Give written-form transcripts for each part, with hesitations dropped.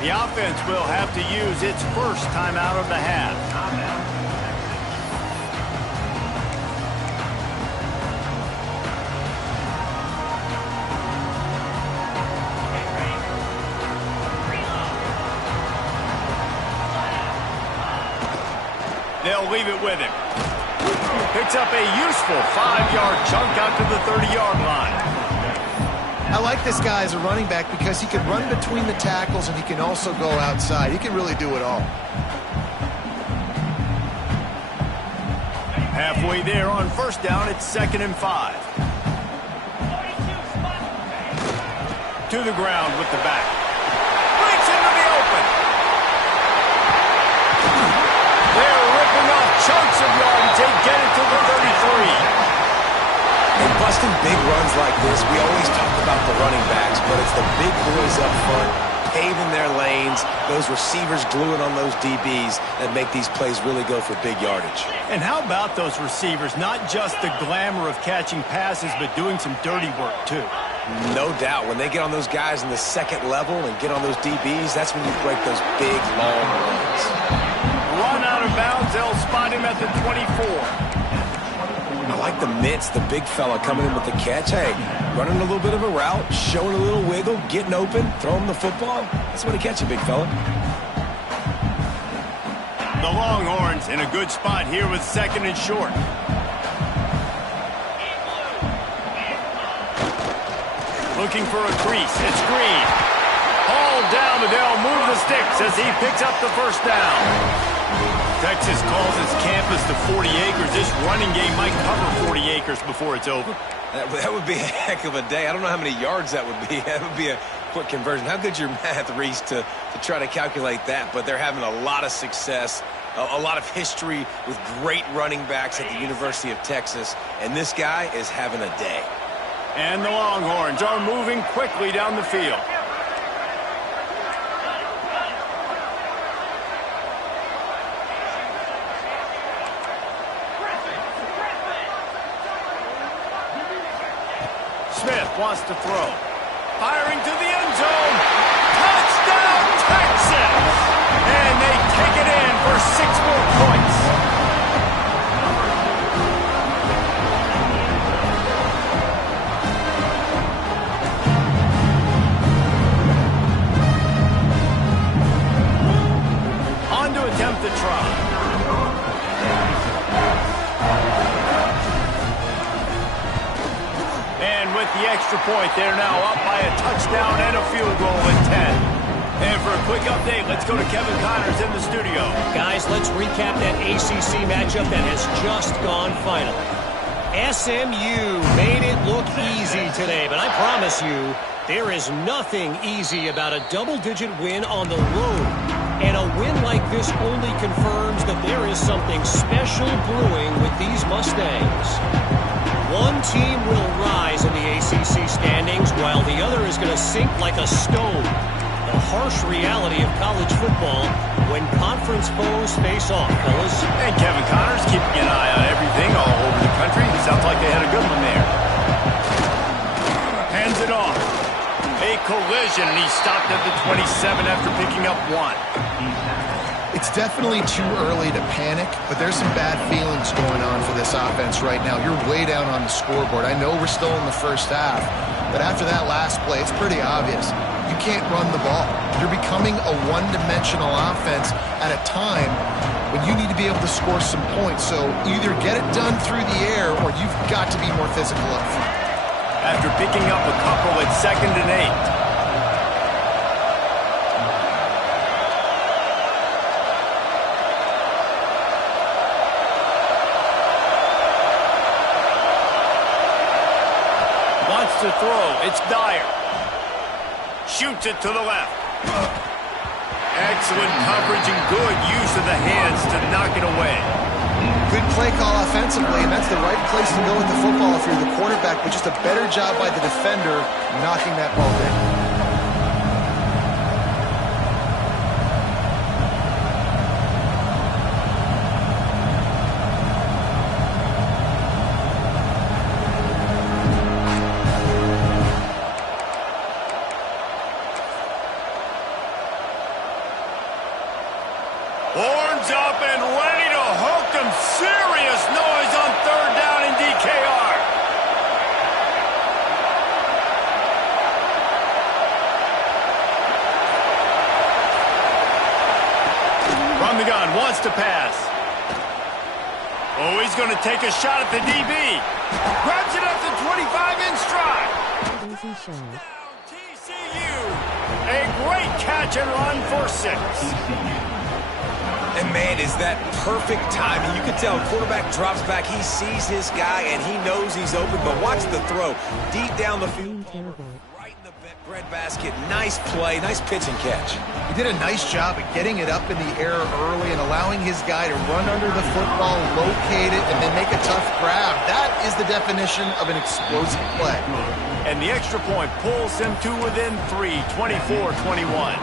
The offense will have to use its first timeout of the half. They'll leave it with him. Picks up a useful 5-yard chunk out to the 30-yard line. I like this guy as a running back because he can run between the tackles and he can also go outside. He can really do it all. Halfway there on first down, it's 2nd and 5. To the ground with the back. Breaks into the open. They're ripping off chunks of yardage. They get it to the 33. And busting big runs like this, we always talk about the running backs, but it's the big boys up front, paving their lanes, those receivers gluing on those DBs that make these plays really go for big yardage. And how about those receivers? Not just the glamour of catching passes, but doing some dirty work, too. No doubt. When they get on those guys in the second level and get on those DBs, that's when you break those big, long runs. Run out of bounds. They'll spot him at the 24. I like the mitts, the big fella coming in with the catch. Hey, running a little bit of a route, showing a little wiggle, getting open, throwing the football. That's what he catch you, big fella. The Longhorns in a good spot here with 2nd and short. Looking for a crease. It's Green. Hauled down, but they'll move the sticks as he picks up the first down. Texas calls his campus the 40 acres. This running game might cover 40 acres before it's over. That would be a heck of a day. I don't know how many yards that would be. That would be a quick conversion. How good's your math, Reese, to try to calculate that? But they're having a lot of success, a lot of history with great running backs at the University of Texas. And this guy is having a day. And the Longhorns are moving quickly down the field. Smith wants to throw. Firing to the end zone. Touchdown, Texas! And they take it in for 6 more points. On to attempt the try. With the extra point, they're now up by a touchdown and a field goal at 10. And for a quick update, let's go to Kevin Connors in the studio. Guys, let's recap that ACC matchup that has just gone final. SMU made it look easy today, but I promise you, there is nothing easy about a double-digit win on the road. And a win like this only confirms that there is something special brewing with these Mustangs. One team will rise in the ACC standings while the other is going to sink like a stone. The harsh reality of college football when conference foes face off, fellas. And Kevin Connors keeping an eye on everything all over the country. Sounds like they had a good one there. Hands it off. A collision, and he stopped at the 27 after picking up 1. It's definitely too early to panic, but there's some bad feelings going on for this offense right now. You're way down on the scoreboard. I know we're still in the first half, but after that last play, it's pretty obvious. You can't run the ball. You're becoming a one-dimensional offense at a time when you need to be able to score some points. So either get it done through the air or you've got to be more physical up front. After picking up a couple at 2nd and 8. To throw, it's Dyer. Shoots it to the left. Excellent coverage and good use of the hands to knock it away. Good play call offensively, and that's the right place to go with the football if you're the quarterback, but just a better job by the defender knocking that ball down. wants to pass. Oh, he's going to take a shot at the DB. Grabs it up to 25 in stride. Down TCU. A great catch and run for 6. And, man, is that perfect timing. You can tell quarterback drops back. He sees his guy, and he knows he's open. But watch the throw. Deep down the field. Right in the bread basket. Nice play. Nice pitch and catch. He did a nice job at getting it up in the air early and allowing his guy to run under the football, locate it, and then make a tough grab. That is the definition of an explosive play. And the extra point pulls him to within 3, 24-21.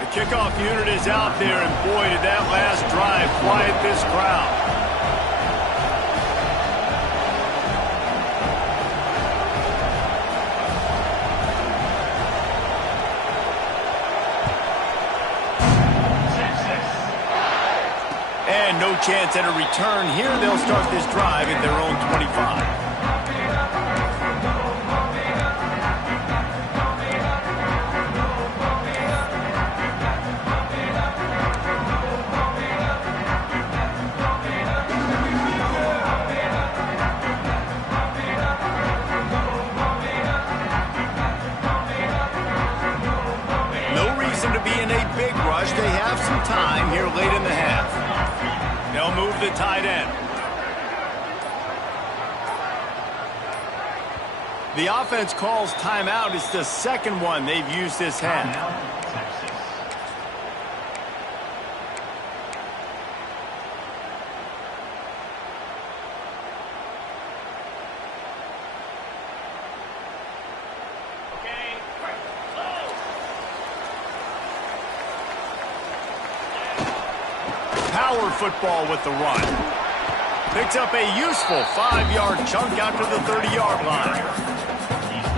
The kickoff unit is out there, and boy, did that last drive quiet this crowd. And no chance at a return here. They'll start this drive at their own 25. No reason to be in a big rush. They have some time here late in the half. They'll move the tight end. The offense calls timeout. It's the second one they've used this half. Power football with the run. Picks up a useful 5-yard chunk out to the 30-yard line.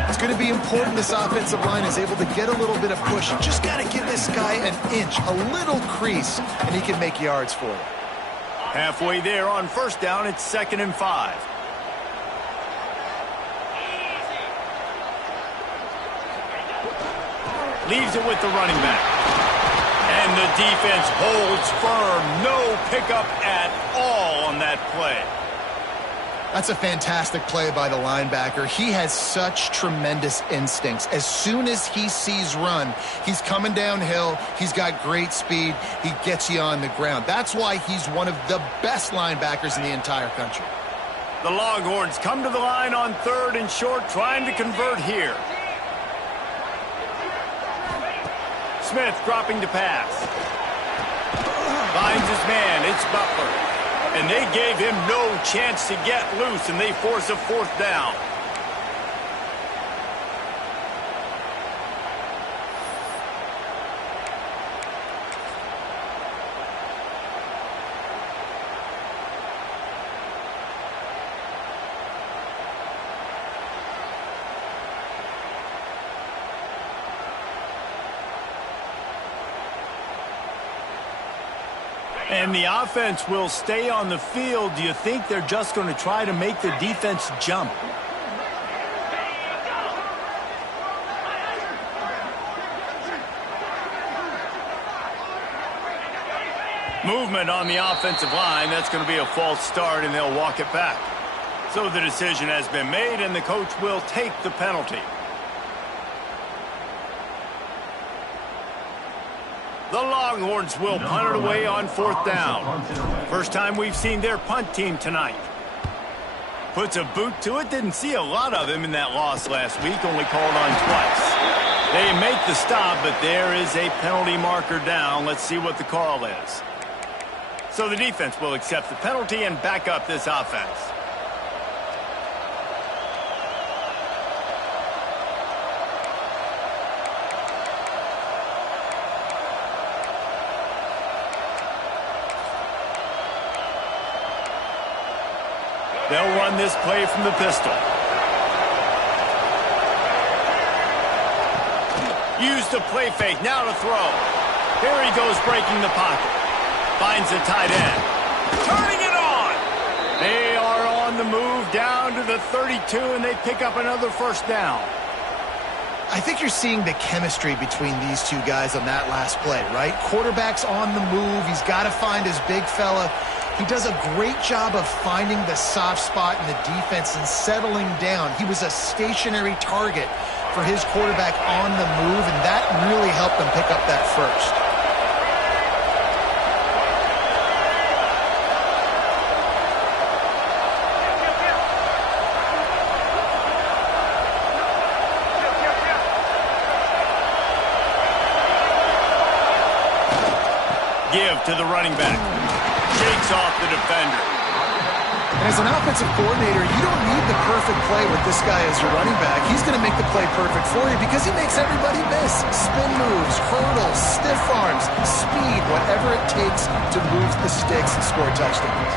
It's going to be important this offensive line is able to get a little bit of push. Just got to give this guy an inch, a little crease, and he can make yards for it. Halfway there on first down, it's 2nd and 5. Leaves it with the running back. And the defense holds firm. No pickup at all on that play. That's a fantastic play by the linebacker. He has such tremendous instincts. As soon as he sees run, he's coming downhill. He's got great speed. He gets you on the ground. That's why he's one of the best linebackers in the entire country. The Longhorns come to the line on 3rd and short, trying to convert here. Smith dropping to pass. Finds his man. It's Butler. And they gave him no chance to get loose, and they force a 4th down. And the offense will stay on the field. Do you think they're just going to try to make the defense jump? Movement on the offensive line. That's going to be a false start, and they'll walk it back. So the decision has been made, and the coach will take the penalty. The Longhorns will punt it away on 4th down. First time we've seen their punt team tonight. Puts a boot to it. Didn't see a lot of him in that loss last week. Only called on twice. They make the stop, but there is a penalty marker down. Let's see what the call is. So the defense will accept the penalty and back up this offense. They'll run this play from the pistol. Use the play fake. Now to throw. Here he goes breaking the pocket. Finds the tight end. Turning it on. They are on the move down to the 32, and they pick up another 1st down. I think you're seeing the chemistry between these two guys on that last play, right? Quarterback's on the move. He's got to find his big fella. He does a great job of finding the soft spot in the defense and settling down. He was a stationary target for his quarterback on the move, and that really helped them pick up that first. Give to the running back. Shakes off the defender. And as an offensive coordinator, you don't need the perfect play with this guy as your running back. He's going to make the play perfect for you because he makes everybody miss. Spin moves, hurdles, stiff arms, speed, whatever it takes to move the sticks and score touchdowns.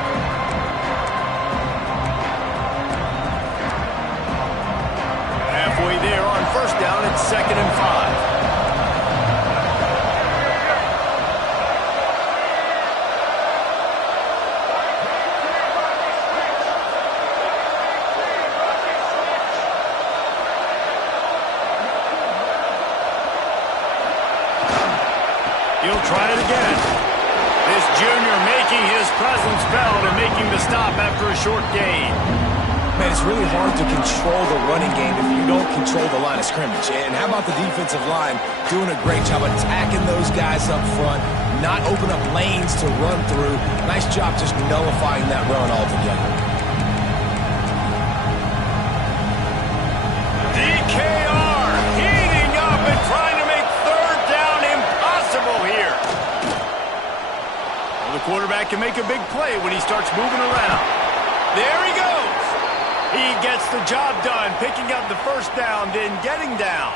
Halfway there on first down, it's 2nd and 5. He'll try it again. This junior making his presence felt and making the stop after a short gain. Man, it's really hard to control the running game if you don't control the line of scrimmage. And how about the defensive line doing a great job attacking those guys up front, not open up lanes to run through. Nice job just nullifying that run altogether. DKR heating up and trying to make third down impossible here. Well, the quarterback can make a big play when he starts moving around. There he goes. He gets the job done, picking up the first down, then getting down.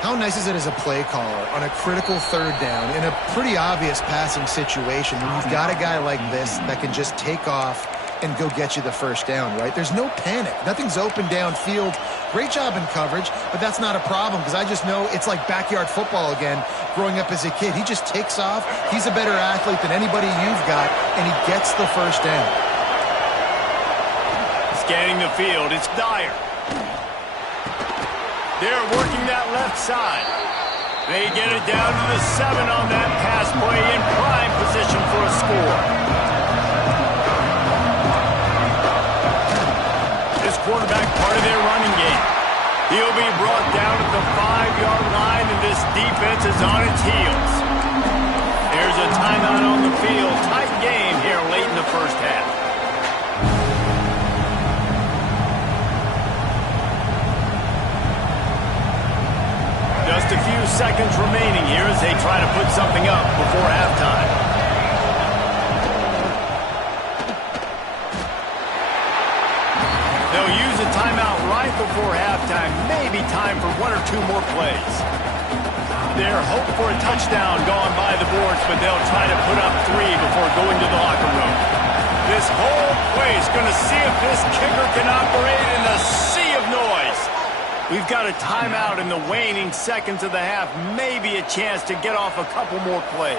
How nice is it as a play caller on a critical third down in a pretty obvious passing situation when you've got a guy like this that can just take off and go get you the first down, right? There's no panic. Nothing's open downfield. Great job in coverage, but that's not a problem because I just know it's like backyard football again growing up as a kid. He just takes off. He's a better athlete than anybody you've got, and he gets the first down. Scanning the field, it's Dyer. They're working that left side. They get it down to the 7 on that pass play in prime position for a score. This quarterback part of their running game. He'll be brought down at the 5-yard line, and this defense is on its heels. There's a timeout on the field. Tight game here late in the first half. Just a few seconds remaining here as they try to put something up before halftime. They'll use a timeout right before halftime. Maybe time for 1 or 2 more plays. They're hoping for a touchdown going by the boards, but they'll try to put up 3 before going to the locker room. This whole place going to see if this kicker can operate in a sea of noise. We've got a timeout in the waning seconds of the half. Maybe a chance to get off a couple more plays.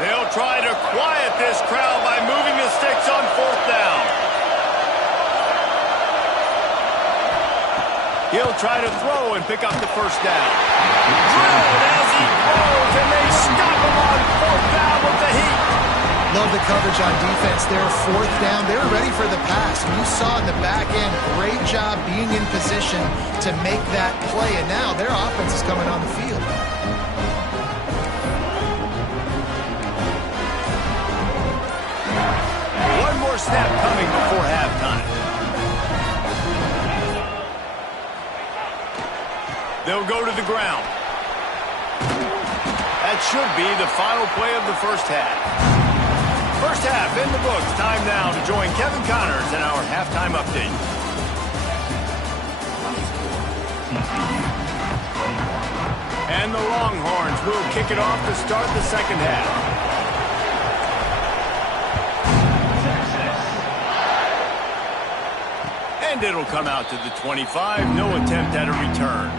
They'll try to quiet this crowd by moving the sticks on 4th down. He'll try to throw and pick up the first down. Drilled as he throws, and they stop him on 4th down with the heat. Love the coverage on defense there. 4th down, they were ready for the pass. And you saw in the back end, great job being in position to make that play. And now their offense is coming on the field. One more snap coming before halftime. They'll go to the ground. That should be the final play of the first half. First half in the books. Time now to join Kevin Connors in our halftime update. And the Longhorns will kick it off to start the second half. And And it'll come out to the 25. No attempt at a return.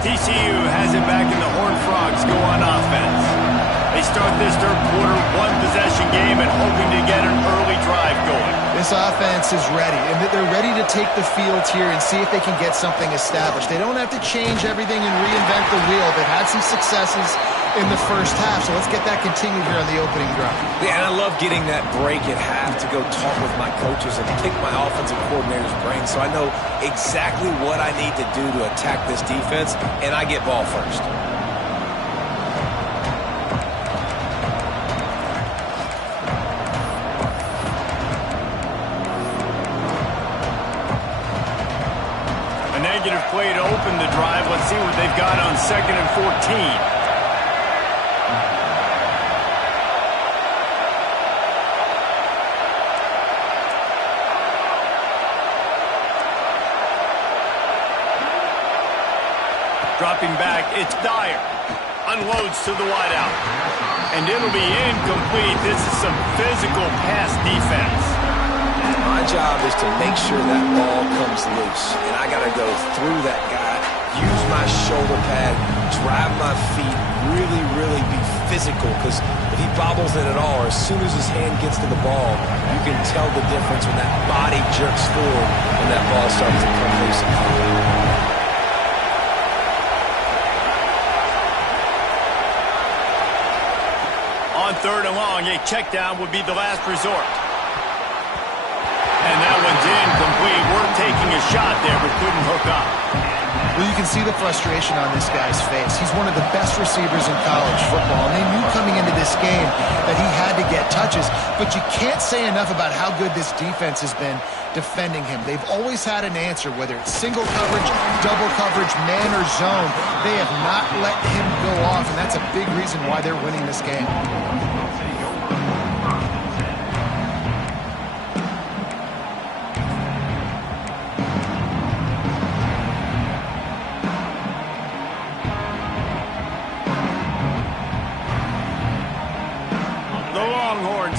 TCU has it back, and the Horned Frogs go on offense. They start this third quarter one-possession game and hoping to get an early drive going. This offense is ready, and they're ready to take the field here and see if they can get something established. They don't have to change everything and reinvent the wheel. They've had some successes in the first half, so let's get that continued here on the opening drive. Yeah, and I love getting that break at half to go talk with my coaches and pick my offensive coordinator's brain so I know exactly what I need to do to attack this defense, and I get ball first. Negative play to open the drive. Let's see what they've got on 2nd and 14. Dropping back, it's Dyer. Unloads to the wideout. And it'll be incomplete. This is some physical pass defense. My job is to make sure that ball comes loose, and I got to go through that guy, use my shoulder pad, drive my feet, really be physical, because if he bobbles it at all, or as soon as his hand gets to the ball, you can tell the difference when that body jerks forward and that ball starts to come loose and fly. On 3rd and long, a check down would be the last resort. And that one's incomplete. We're taking a shot there, but couldn't hook up. Well, you can see the frustration on this guy's face. He's one of the best receivers in college football, and they knew coming into this game that he had to get touches. But you can't say enough about how good this defense has been defending him. They've always had an answer, whether it's single coverage, double coverage, man or zone. They have not let him go off, and that's a big reason why they're winning this game.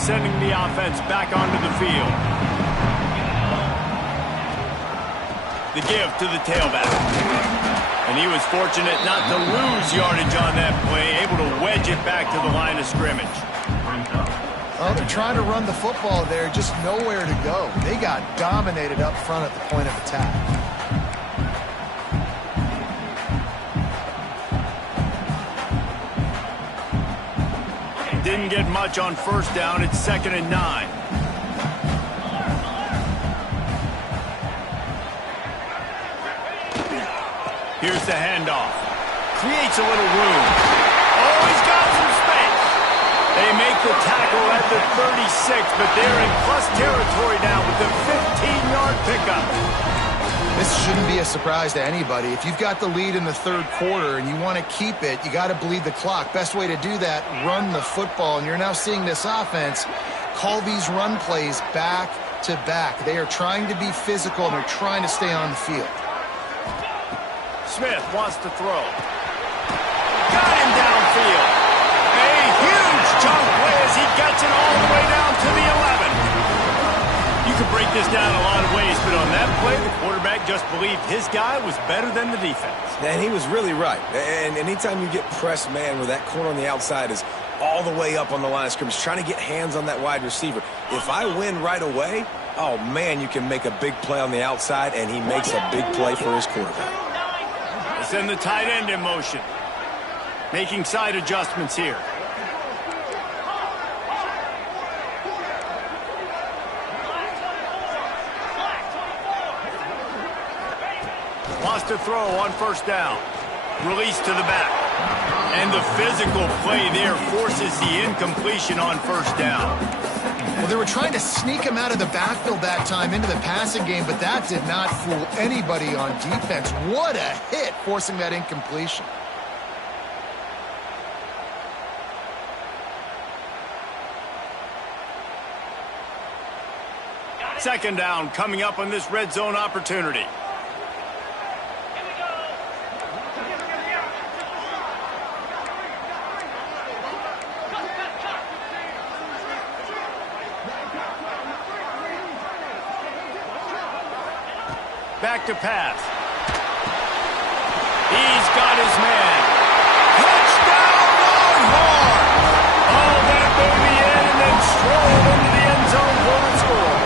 Sending the offense back onto the field. The give to the tailback. And he was fortunate not to lose yardage on that play, able to wedge it back to the line of scrimmage. Well, they're trying to run the football there, just nowhere to go. They got dominated up front at the point of attack. Didn't get much on 1st down. It's 2nd and 9. Here's the handoff. Creates a little room. Oh, he's got some space. They make the tackle at the 36, but they're in plus territory now with the 15-yard pickup. This shouldn't be a surprise to anybody. If you've got the lead in the 3rd quarter and you want to keep it, you got to bleed the clock. Best way to do that, run the football. And you're now seeing this offense call these run plays back to back. They are trying to be physical, and they're trying to stay on the field. Smith wants to throw. Got him downfield. A huge chunk play as he gets it all the way down to the 11. You could break this down a lot of ways, but on that play, the quarterback just believed his guy was better than the defense. And he was really right. And anytime you get pressed man where that corner on the outside is all the way up on the line of scrimmage, trying to get hands on that wide receiver, if I win right away, oh, man, you can make a big play on the outside, and he makes a big play for his quarterback. They send the tight end in motion, making side adjustments here. Wants to throw on 1st down. Release to the back. And the physical play there forces the incompletion on 1st down. Well, they were trying to sneak him out of the backfield that time into the passing game, but that did not fool anybody on defense. What a hit, forcing that incompletion. Second down coming up on this red zone opportunity. Back to pass. He's got his man. Touchdown, Longhorn! All that baby in and then strolled into the end zone for the score.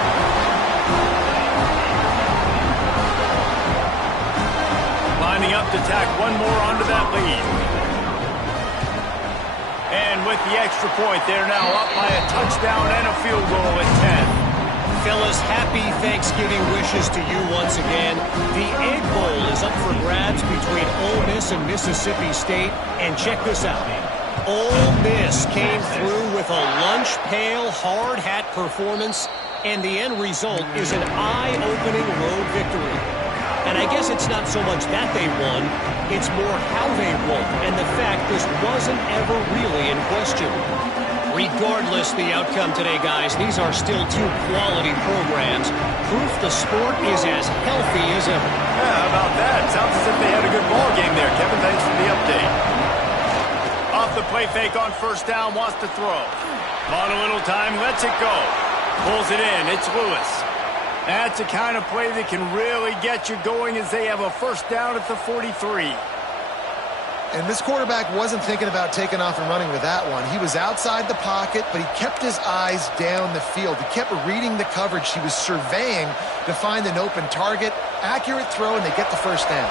Lining up to tack one more onto that lead. And with the extra point, they're now up by a touchdown and a field goal at 10. Fellas, happy Thanksgiving wishes to you once again. The Egg Bowl is up for grabs between Ole Miss and Mississippi State. And check this out. Ole Miss came through with a lunch pail hard hat performance, and the end result is an eye-opening road victory. And I guess it's not so much that they won, it's more how they won, and the fact this wasn't ever really in question. Regardless the outcome today, guys, these are still two quality programs. Proof the sport is as healthy as ever. Yeah, how about that? Sounds as if they had a good ball game there. Kevin, thanks for the update. Off the play fake on first down, wants to throw. On a little time, lets it go. Pulls it in, it's Lewis. That's the kind of play that can really get you going as they have a first down at the 43. And this quarterback wasn't thinking about taking off and running with that one. He was outside the pocket, but he kept his eyes down the field. He kept reading the coverage. He was surveying to find an open target. Accurate throw, and they get the first down.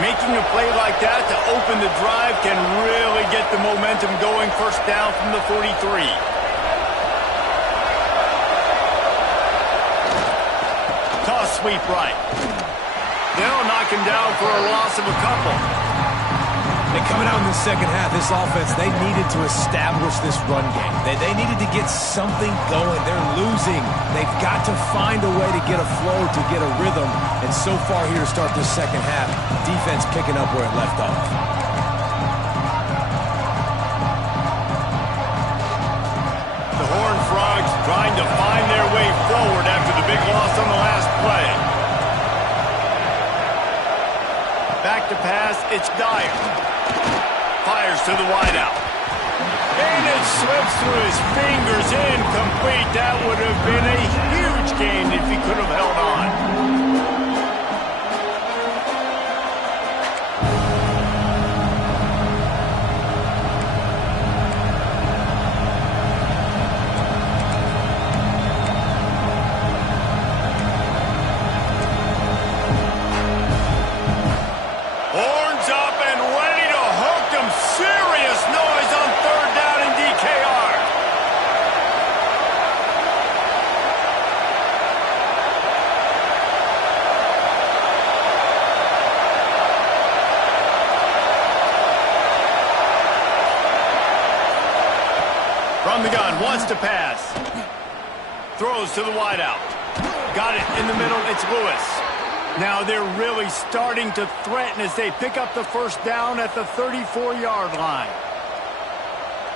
Making a play like that to open the drive can really get the momentum going. First down from the 43. Toss sweep right. They'll knock him down for a loss of a couple. And coming out in the second half, this offense, they needed to establish this run game. They needed to get something going. They're losing. They've got to find a way to get a flow, to get a rhythm. And so far here to start this second half, defense picking up where it left off. The Horned Frogs trying to find their way forward after the big loss on the last play. Back to pass, it's Dyer. Fires to the wideout. And it slips through his fingers, incomplete. That would have been a huge gain if he could have held on. From the gun, wants to pass. Throws to the wideout. Got it in the middle, it's Lewis. Now they're really starting to threaten as they pick up the first down at the 34-yard line.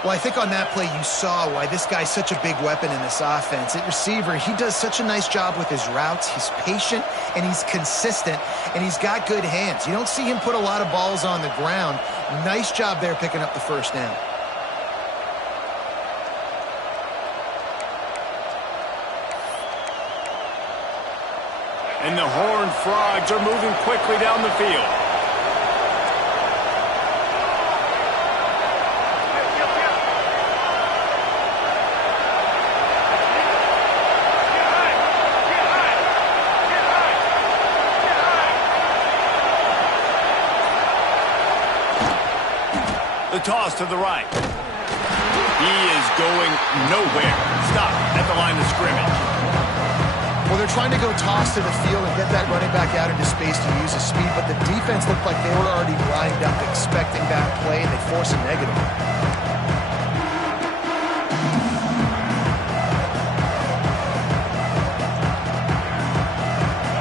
Well, I think on that play you saw why this guy's such a big weapon in this offense. At receiver, he does such a nice job with his routes. He's patient, and he's consistent, and he's got good hands. You don't see him put a lot of balls on the ground. Nice job there picking up the first down. And the Horned Frogs are moving quickly down the field. The toss to the right. He is going nowhere. Stop at the line of scrimmage. Well, they're trying to go toss to the field and get that running back out into space to use his speed, but the defense looked like they were already lined up expecting that play, and they force a negative.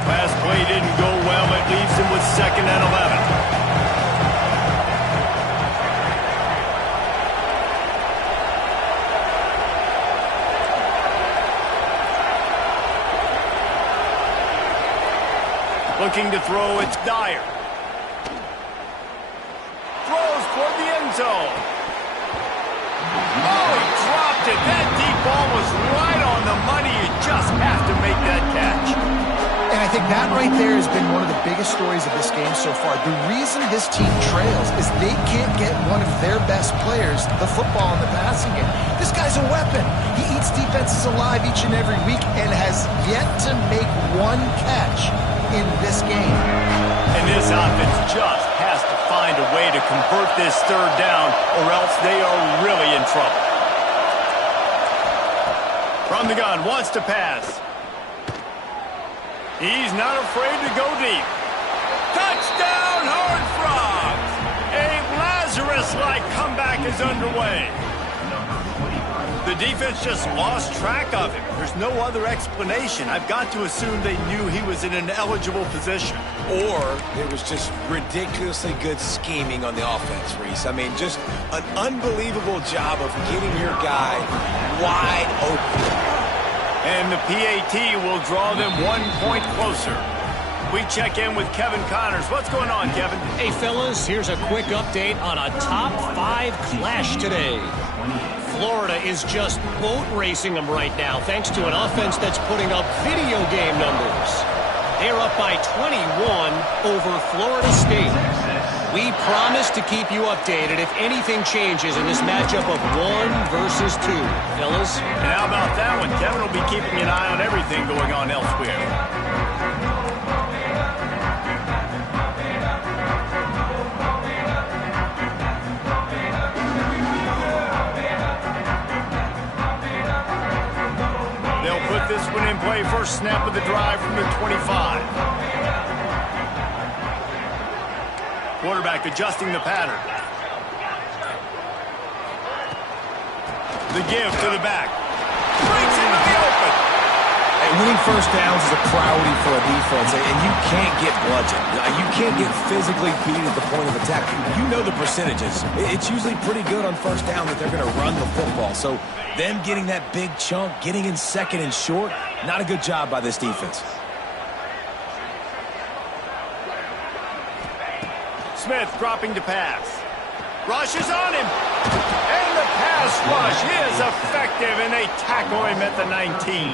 Last play didn't go well. It leaves him with 2nd and 11. Looking to throw, it's Dyer. Throws toward the end zone. Oh, he dropped it. That deep ball was right on the money. You just have to make that catch. And I think that right there has been one of the biggest stories of this game so far. The reason this team trails is they can't get one of their best players the football in the passing game. This guy's a weapon. He eats defenses alive each and every week and has yet to make one catch in this game. And this offense just has to find a way to convert this third down, or else they are really in trouble. From the gun, wants to pass. He's not afraid to go deep. Touchdown, Horned Frogs! A Lazarus-like comeback is underway. The defense just lost track of him. There's no other explanation. I've got to assume they knew he was in an eligible position. Or it was just ridiculously good scheming on the offense, Reese. I mean, just an unbelievable job of getting your guy wide open. And the PAT will draw them 1 point closer. We check in with Kevin Connors. What's going on, Kevin? Hey, fellas, here's a quick update on a top 5 clash today. Florida is just boat racing them right now, thanks to an offense that's putting up video game numbers. They're up by 21 over Florida State. We promise to keep you updated if anything changes in this matchup of 1 versus 2. Fellas? And how about that one? Kevin will be keeping an eye on everything going on elsewhere. They'll put this one in play. First snap of the drive from the 25. Quarterback adjusting the pattern. The give to the back. Breaks into the open. Hey, winning first downs is a priority for a defense, and you can't get bludgeoned. You can't get physically beat at the point of attack. You know the percentages. It's usually pretty good on first down that they're going to run the football. So them getting that big chunk, getting in second and short, not a good job by this defense. Smith dropping to pass. Rush is on him. And the pass rush is effective, and they tackle him at the 19.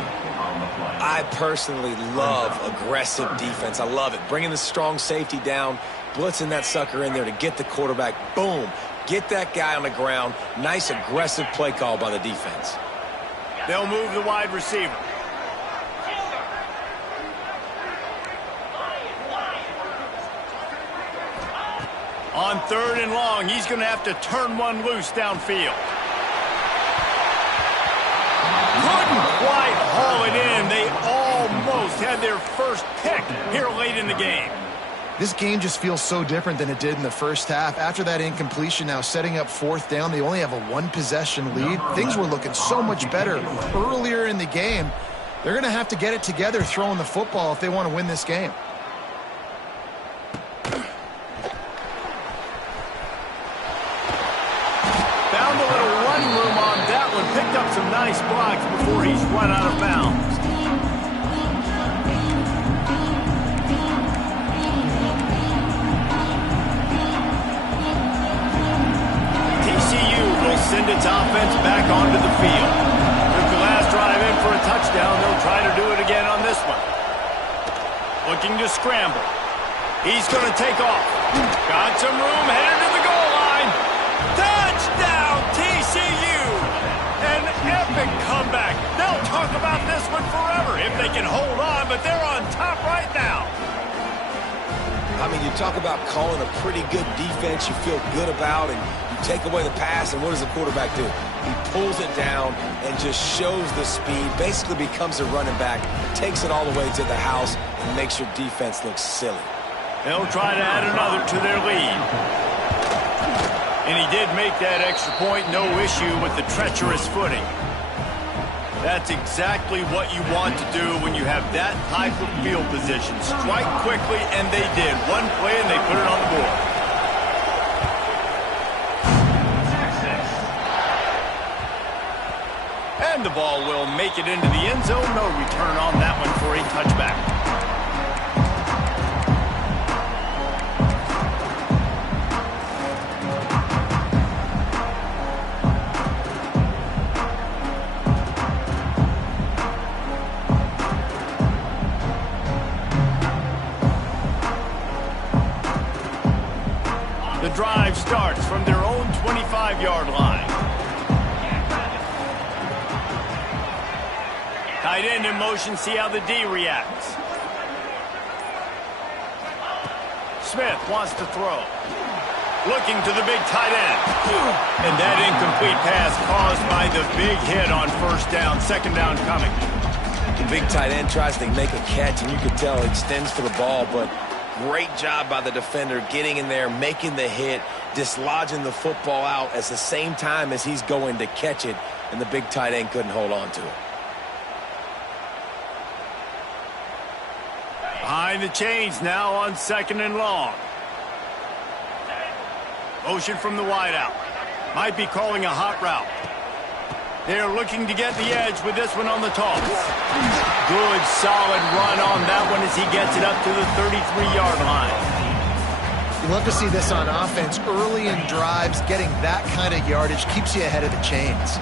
I personally love aggressive defense. I love it. Bringing the strong safety down, blitzing that sucker in there to get the quarterback. Boom. Get that guy on the ground. Nice aggressive play call by the defense. They'll move the wide receiver. On 3rd and long, he's going to have to turn one loose downfield. Couldn't quite haul it in. They almost had their first pick here late in the game. This game just feels so different than it did in the first half. After that incompletion, now setting up 4th down, they only have a 1-possession lead. Things were looking so much better earlier in the game. They're going to have to get it together throwing the football if they want to win this game. Found a little run room on that one. Picked up some nice blocks before he's run out of bounds. TCU will send its offense back onto the field. Took the last drive in for a touchdown. They'll try to do it again on this one. Looking to scramble. He's going to take off. Got some room, headed to the goal line. Touchdown, TCU! An epic comeback. They'll talk about this one forever if they can hold on, but they're on top right now. I mean, you talk about calling a pretty good defense you feel good about, and you take away the pass, and what does the quarterback do? He pulls it down and just shows the speed, basically becomes a running back, takes it all the way to the house, and makes your defense look silly. They'll try to add another to their lead. And he did make that extra point, no issue with the treacherous footing. That's exactly what you want to do when you have that type of field position. Strike quickly, and they did. One play, and they put it on the board. And the ball will make it into the end zone. No return on that one for a touchback. 5-yard line. Tight end in motion, see how the D reacts. Smith wants to throw. Looking to the big tight end. And that incomplete pass caused by the big hit on first down. Second down coming. The big tight end tries to make a catch, and you can tell he extends for the ball, but great job by the defender getting in there, making the hit, dislodging the football out at the same time as he's going to catch it, and the big tight end couldn't hold on to it. Behind the chains now on 2nd and long. Motion from the wideout. Might be calling a hot route. They're looking to get the edge with this one on the toss. Good, solid run on that one as he gets it up to the 33-yard line. You love to see this on offense. Early in drives, getting that kind of yardage keeps you ahead of the chains.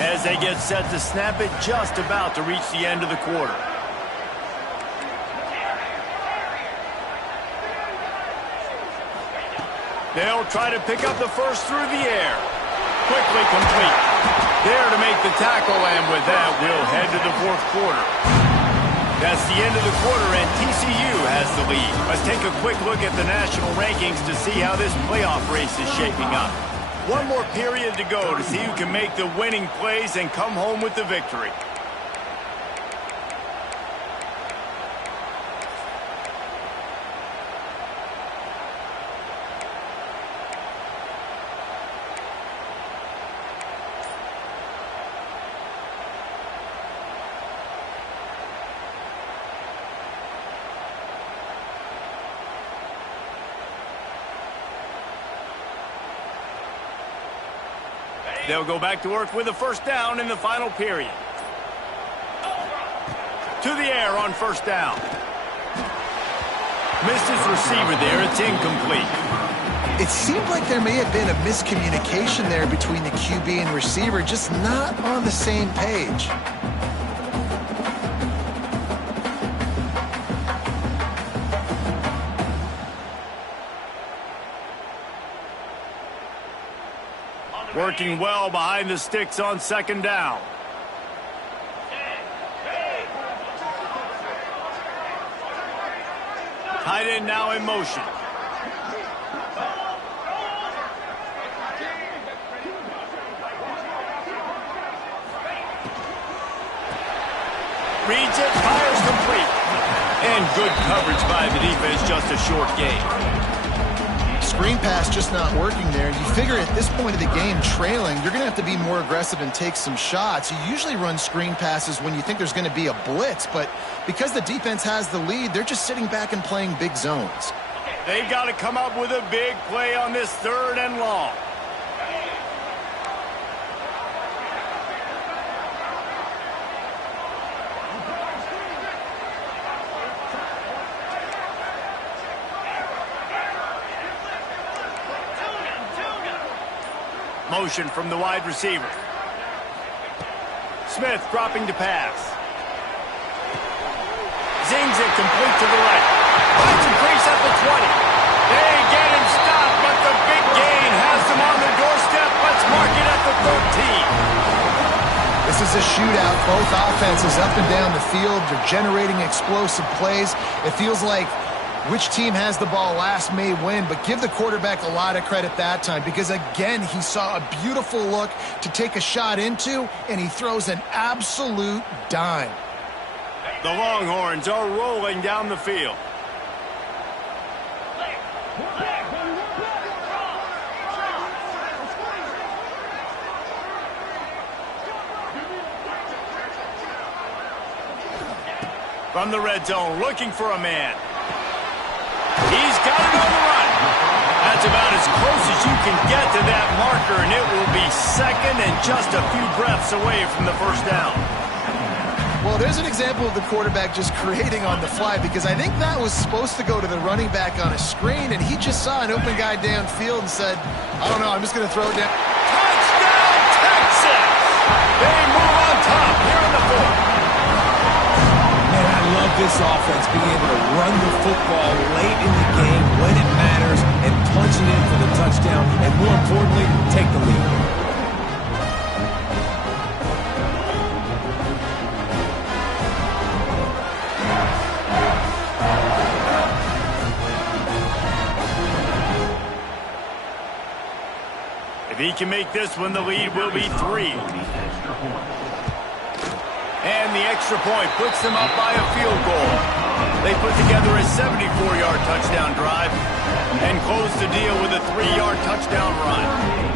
As they get set to snap it, just about to reach the end of the quarter. They'll try to pick up the first through the air. Quickly complete. There to make the tackle, and with that, we'll head to the 4th quarter. That's the end of the quarter, and TCU has the lead. Let's take a quick look at the national rankings to see how this playoff race is shaping up. One more period to go to see who can make the winning plays and come home with the victory. They'll go back to work with a first down in the final period. To the air on first down. Missed his receiver there. It's incomplete. It seemed like there may have been a miscommunication there between the QB and receiver, just not on the same page. Working well behind the sticks on 2nd down. Tight end now in motion. Reads it, fires complete. And good coverage by the defense, just a short gain. Screen pass just not working there. You figure at this point of the game, trailing, you're going to have to be more aggressive and take some shots. You usually run screen passes when you think there's going to be a blitz, but because the defense has the lead, they're just sitting back and playing big zones. They've got to come up with a big play on this 3rd and long. Motion from the wide receiver. Smith dropping to pass. Zings it complete to the right. Finds a crease at the 20. They get him stopped, but the big gain has them on the doorstep. Let's mark it at the 13. This is a shootout. Both offenses up and down the field. They're generating explosive plays. It feels like which team has the ball last may win, but give the quarterback a lot of credit that time because, again, he saw a beautiful look to take a shot into, and he throws an absolute dime. The Longhorns are rolling down the field. From the red zone, looking for a man. He's got it on the run. That's about as close as you can get to that marker, and it will be 2nd and just a few breaths away from the first down. Well, there's an example of the quarterback just creating on the fly because I think that was supposed to go to the running back on a screen, and he just saw an open guy downfield and said, I don't know, I'm just going to throw it down. Touchdown, Texas! They move on top here in the 4th. Man, I love this offense being able to run the football late in the game when it matters and punch it in for the touchdown, and more importantly, take the lead. If he can make this one, the lead will be 3. And the extra point puts them up by a field goal. They put together a 74-yard touchdown drive and close the deal with a 3-yard touchdown run.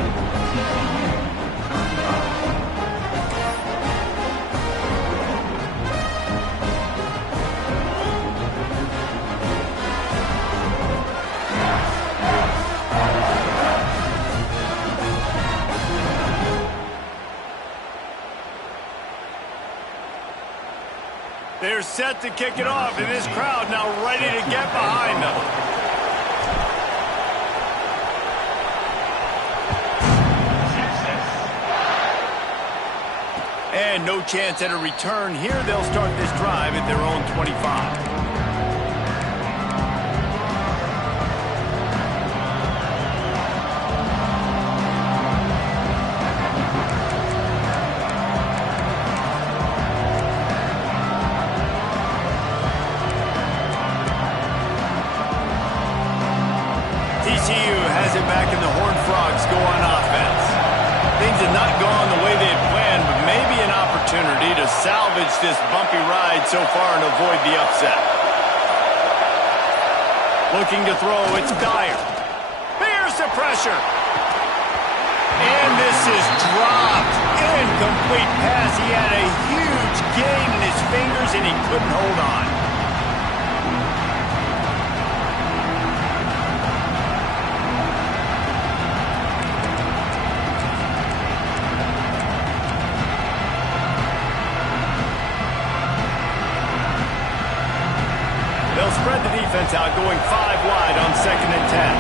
They're set to kick it off, and this crowd now ready to get behind them. And no chance at a return here. They'll start this drive at their own 25. TCU has it back in the Horned Frogs go on offense. Things have not gone the way they had planned, but maybe an opportunity to salvage this bumpy ride so far and avoid the upset. Looking to throw, it's Dyer. Here's the pressure. And this is dropped. Incomplete pass. He had a huge gain in his fingers, and he couldn't hold on. They'll spread the defense out, going 5 wide on 2nd and 10.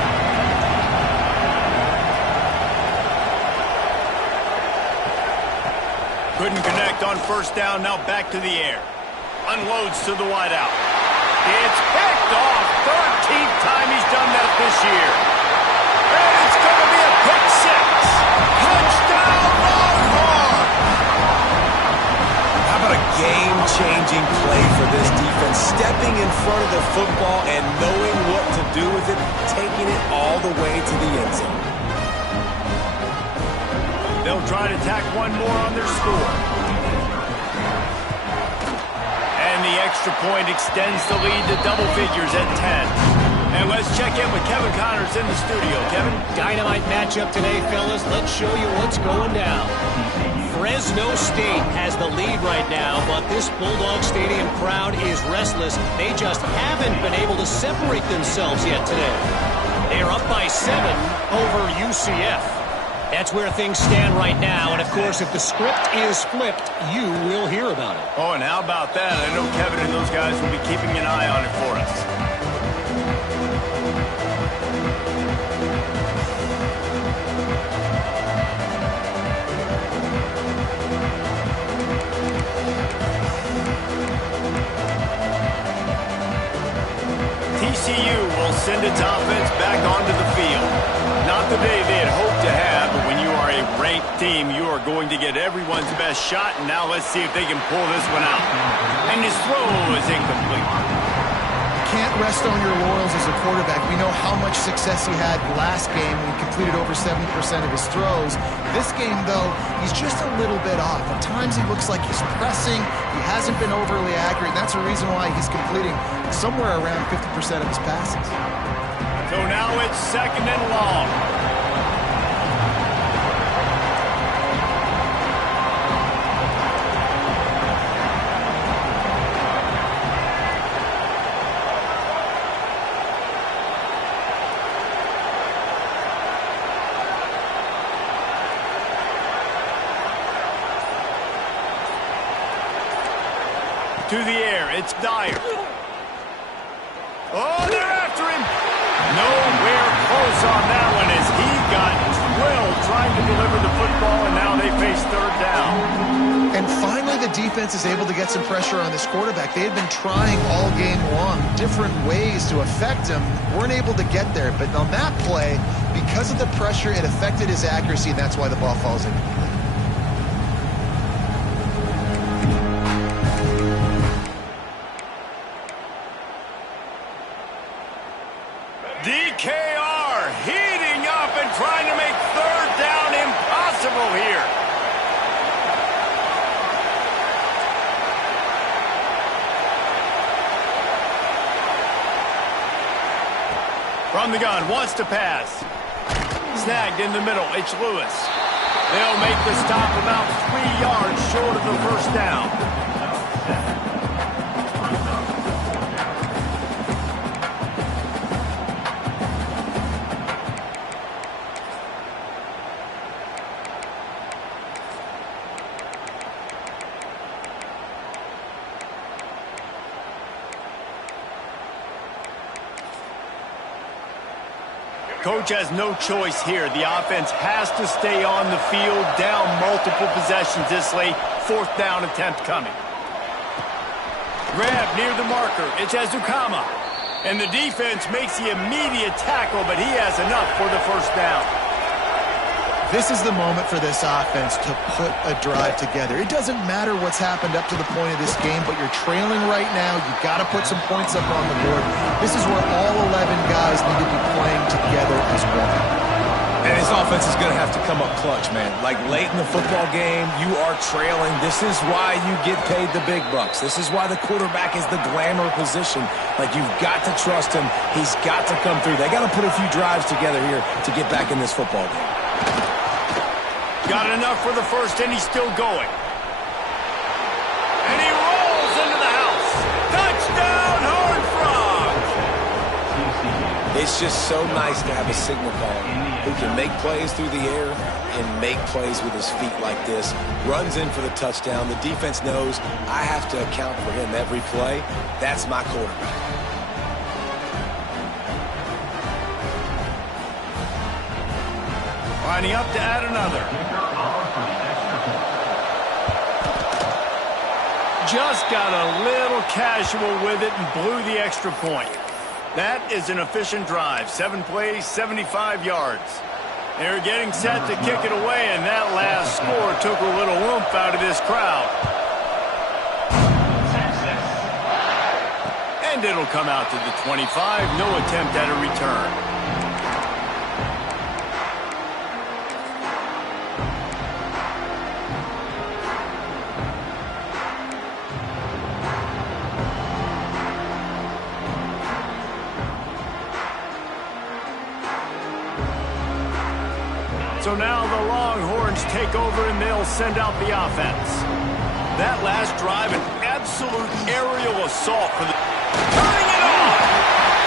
Couldn't connect on 1st down, now back to the air. Unloads to the wideout. It's picked off. 13th time he's done that this year. And it's going to be a pick 6. Touchdown, Longhorn! How about a game-changing play for this defense? Stepping in front of the football and knowing what to do with it, taking it all the way to the end zone. They'll try to tack one more on their score. And the extra point extends the lead to double figures at 10. And let's check in with Kevin Connors in the studio. Kevin? Dynamite matchup today, fellas. Let's show you what's going down. Fresno State has the lead right now, but this Bulldog Stadium crowd is restless. They just haven't been able to separate themselves yet today. They are up by 7 over UCF. That's where things stand right now, and of course, if the script is flipped, you will hear about it. Oh, and how about that? I know Kevin and those guys will be keeping an eye on it for us. TCU will send its offense back onto the field. Not the day they had hoped to have, but when you are a ranked team, you are going to get everyone's best shot, and now let's see if they can pull this one out. And his throw is incomplete. Can't rest on your laurels as a quarterback. We know how much success he had last game when he completed over 70% of his throws. This game, though, he's just a little bit off. At times he looks like he's pressing. He hasn't been overly accurate. That's the reason why he's completing somewhere around 50% of his passes. So now it's 2nd and long. To the air, it's Dyer. Oh, they're after him. Nowhere close on that one as he got drilled trying to deliver the football, and now they face 3rd down. And finally Hopefully the defense is able to get some pressure on this quarterback. They had been trying all game long different ways to affect him. Weren't able to get there. But on that play, because of the pressure, it affected his accuracy, and that's why the ball falls in. DKR heating up and trying to make third down impossible here. From the gun, wants to pass. Snagged in the middle, it's Lewis. They'll make the stop about 3 yards short of the first down. Coach has no choice here. The offense has to stay on the field, down multiple possessions this late. Fourth down attempt coming. Grab near the marker. It's Ezukama. And the defense makes the immediate tackle, but he has enough for the first down. This is the moment for this offense to put a drive together. It doesn't matter what's happened up to the point of this game, but you're trailing right now. You've got to put some points up on the board. This is where all 11 guys need to be playing together as one. And his offense is going to have to come up clutch, man. Like late in the football game, you are trailing. This is why you get paid the big bucks. This is why the quarterback is the glamour position. Like, you've got to trust him. He's got to come through. They got to put a few drives together here to get back in this football game. Got enough for the first, and he's still going. And he rolls into the house. Touchdown, Horned Frogs! It's just so nice to have a signal caller who can make plays through the air and make plays with his feet like this. Runs in for the touchdown. The defense knows I have to account for him every play. That's my quarterback. Lining up to add another. Just got a little casual with it and blew the extra point. That is an efficient drive. 7 plays, 75 yards. They're getting set to kick it away, and that last score took a little oomph out of this crowd. And it'll come out to the 25. No attempt at a return. So now the Longhorns take over and they'll send out the offense. That last drive, an absolute aerial assault for the... Turning it on!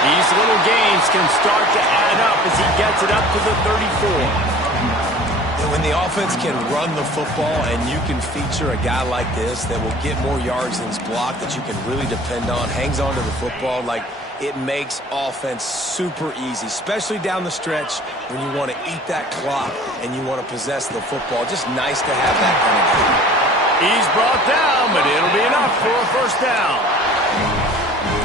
These little gains can start to add up as he gets it up to the 34. And when the offense can run the football and you can feature a guy like this that will get more yards than his block, that you can really depend on, hangs on to the football, like... It makes offense super easy, especially down the stretch when you want to eat that clock and you want to possess the football. Just nice to have that kind of game. He's brought down, but it'll be enough for a first down.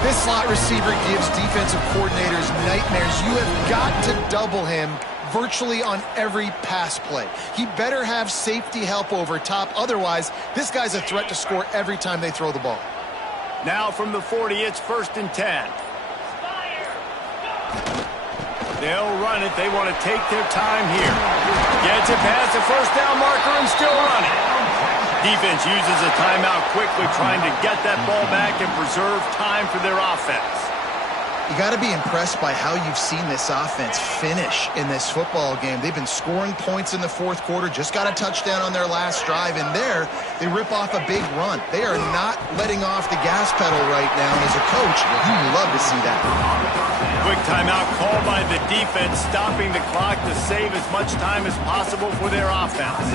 This slot receiver gives defensive coordinators nightmares. You have got to double him virtually on every pass play. He better have safety help over top. Otherwise, this guy's a threat to score every time they throw the ball. Now from the 40, it's 1st and 10. They'll run it. They want to take their time here. Gets it past the first down marker and still running. Defense uses a timeout quickly, trying to get that ball back and preserve time for their offense. You got to be impressed by how you've seen this offense finish in this football game. They've been scoring points in the fourth quarter, just got a touchdown on their last drive, and there they rip off a big run. They are not letting off the gas pedal right now, and as a coach, you love to see that. Quick timeout called by the defense, stopping the clock to save as much time as possible for their offense.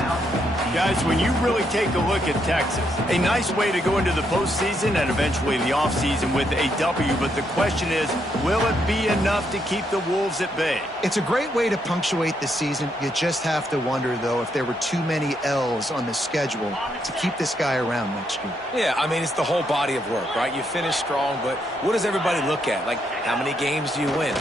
Guys, when you really take a look at Texas, a nice way to go into the postseason and eventually the offseason with a W, but the question is, Will it be enough to keep the Wolves at bay? It's a great way to punctuate the season. You just have to wonder, though, if there were too many L's on the schedule to keep this guy around next year. Yeah, I mean, it's the whole body of work, right? You finish strong, but what does everybody look at? Like, how many games do you win?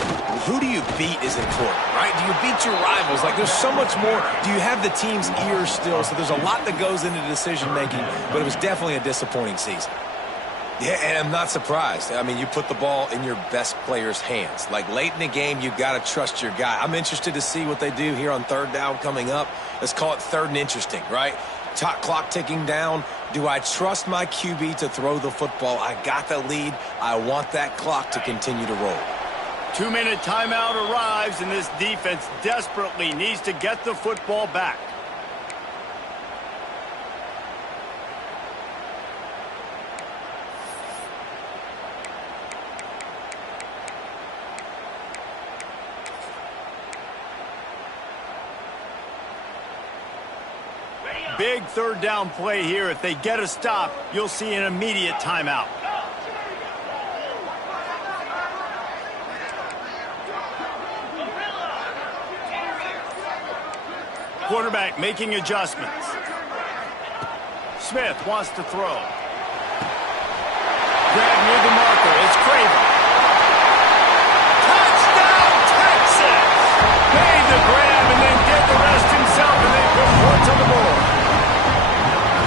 Who do you beat is important, right? Do you beat your rivals? Like, there's so much more. Do you have the team's ears still? So there's a lot that goes into decision-making, but it was definitely a disappointing season. Yeah, and I'm not surprised. I mean, you put the ball in your best player's hands. Like, late in the game, you've got to trust your guy. I'm interested to see what they do here on third down coming up. Let's call it third and interesting, right? Clock ticking down. Do I trust my QB to throw the football? I got the lead. I want that clock to continue to roll. 2-minute timeout arrives, and this defense desperately needs to get the football back. Big third down play here. If they get a stop, you'll see an immediate timeout. Quarterback making adjustments. Smith wants to throw. Grab near the marker. It's Craven. Touchdown, Texas! Made the grab and then did the rest himself, and they put points on the board.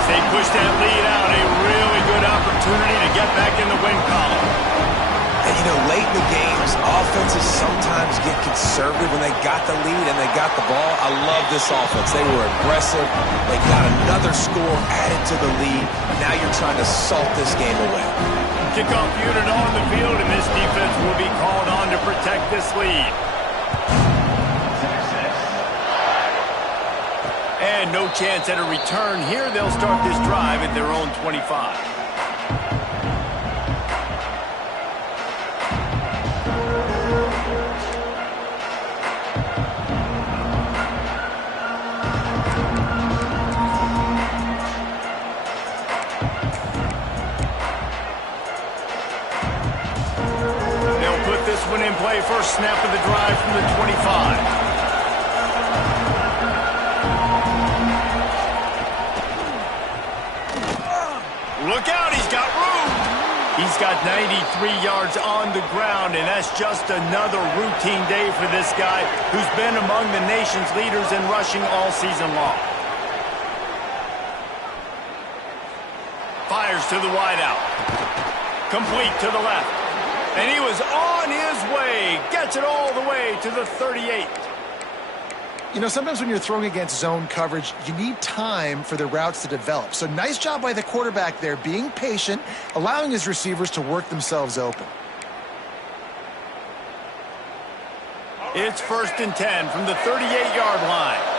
As they push that lead out, a really good opportunity to get back in the win column. And, you know, late in the games, offenses sometimes get conservative when they got the lead and they got the ball. I love this offense. They were aggressive. They got another score added to the lead. Now you're trying to salt this game away. Kickoff unit on the field, and this defense will be called on to protect this lead. And no chance at a return here. They'll start this drive at their own 25. In play, first snap of the drive from the 25. Look out, he's got room. He's got 93 yards on the ground, and that's just another routine day for this guy who's been among the nation's leaders in rushing all season long. Fires to the wideout. Complete to the left. And he was on his way. Gets it all the way to the 38. You know, sometimes when you're throwing against zone coverage, you need time for the routes to develop. So nice job by the quarterback there, being patient, allowing his receivers to work themselves open. It's 1st and 10 from the 38-yard line.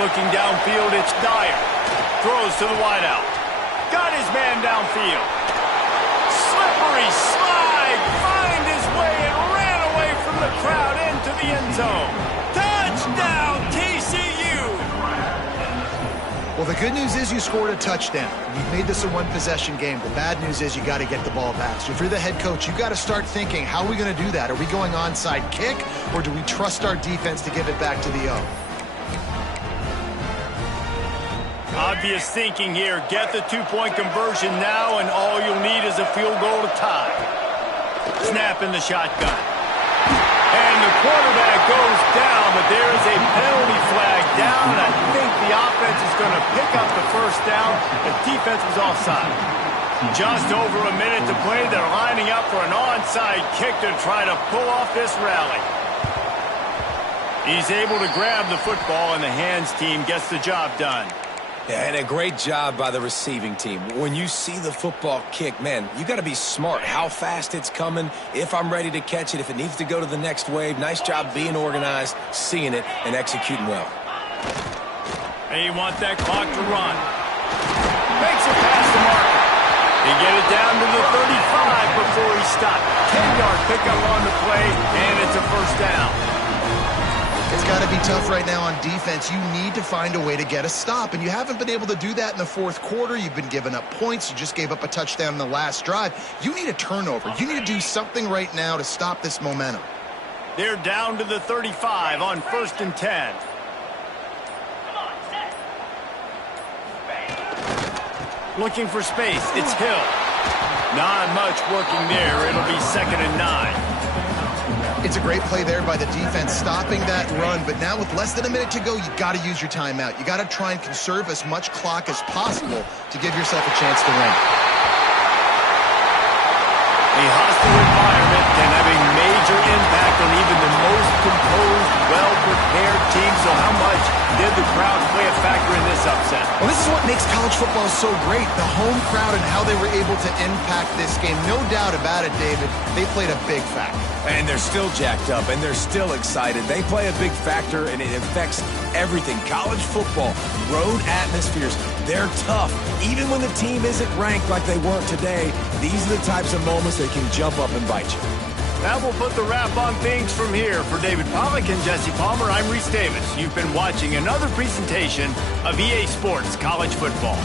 Looking downfield, it's Dyer. Throws to the wideout. Got his man downfield. Slippery slide. Find his way and ran away from the crowd into the end zone. Touchdown, TCU! Well, the good news is you scored a touchdown. You've made this a one-possession game. The bad news is you got to get the ball back. So if you're the head coach, you got to start thinking, how are we going to do that? Are we going onside kick, or do we trust our defense to give it back to the O? Obvious thinking here. Get the two-point conversion now, and all you'll need is a field goal to tie. Snap in the shotgun. And the quarterback goes down, but there is a penalty flag down. I think the offense is going to pick up the first down. The defense was offside. Just over a minute to play. They're lining up for an onside kick to try to pull off this rally. He's able to grab the football, and the hands team gets the job done. Yeah, and a great job by the receiving team. When you see the football kick, man, you got to be smart. How fast it's coming, if I'm ready to catch it, if it needs to go to the next wave. Nice job being organized, seeing it, and executing well. They want that clock to run. Makes it past the marker. He get it down to the 35 before he stopped. 10-yard pickup on the play, and it's a first down. It's got to be tough right now on defense. You need to find a way to get a stop, and you haven't been able to do that in the fourth quarter. You've been giving up points. You just gave up a touchdown in the last drive. You need a turnover. You need to do something right now to stop this momentum. They're down to the 35 on 1st and 10. Looking for space. It's Hill. Not much working there. It'll be 2nd and 9. It's a great play there by the defense, stopping that run. But now with less than a minute to go, you got to use your timeout. You got to try and conserve as much clock as possible to give yourself a chance to win. A hostile environment can have a major impact on even the most composed, well-prepared team. So how much did the crowd play a factor in this upset? Well, this is what makes college football so great, the home crowd and how they were able to impact this game. No doubt about it, David. They played a big factor. And they're still jacked up, and they're still excited. They play a big factor, and it affects everything. College football, road atmospheres, they're tough. Even when the team isn't ranked like they weren't today, these are the types of moments that can jump up and bite you. That will put the wrap on things from here. For David Pollack and Jesse Palmer, I'm Reese Davis. You've been watching another presentation of EA Sports College Football.